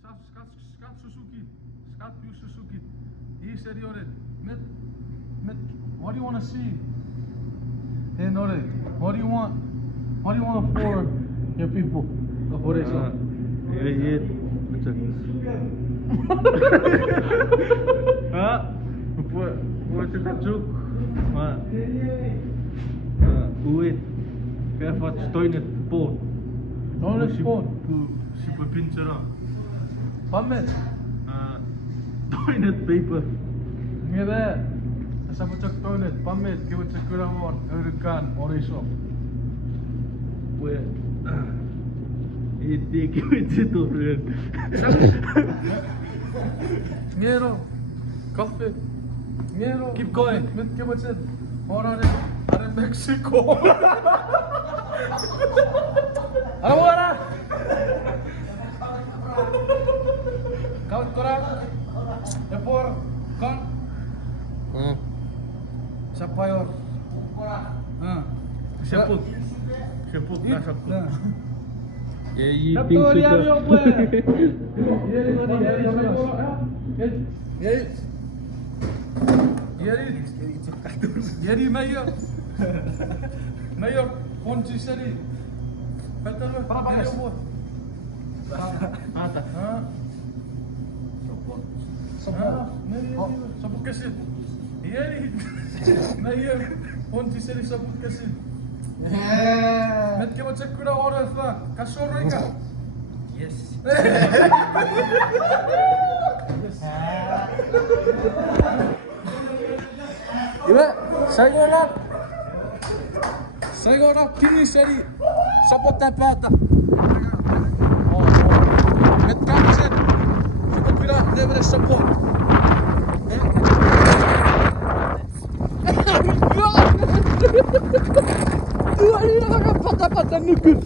Scott Suzuki. Scott Yu Suzuki. He said he already. What do you want to see? Hey, Nore, what do you want? What do you want for your people? What is it? What is het zoek? Hoe het? Kijk wat steun het poot. Toilet sport. Super pinchera. Pamit. Toilet paper. Mira. Asa mo check toilet. Pamit. Give it a kuramon. Hurricane. Oriso. Where? It give it to friend. Nero. Coffee. Nero. Keep going. Give it in. Or are in Mexico. Ahora. Kau korang. Dapur. Kon. Siapa yor? Siapa? Siapa kasar? Betul dia dia apa? Yeri mayor. Mayor Ponticelli. Betul lu? Yeri apa? Mata. Sabuk kasih. Yeri. Mayor Ponticelli sabuk kasih. Met ke macam kuda orang tu, kasur mereka. Yes. Iba, saya nak kini seri, support apa? Oh, met kamu sen, kita kira level support. Dua ini akan patah-patah nukut.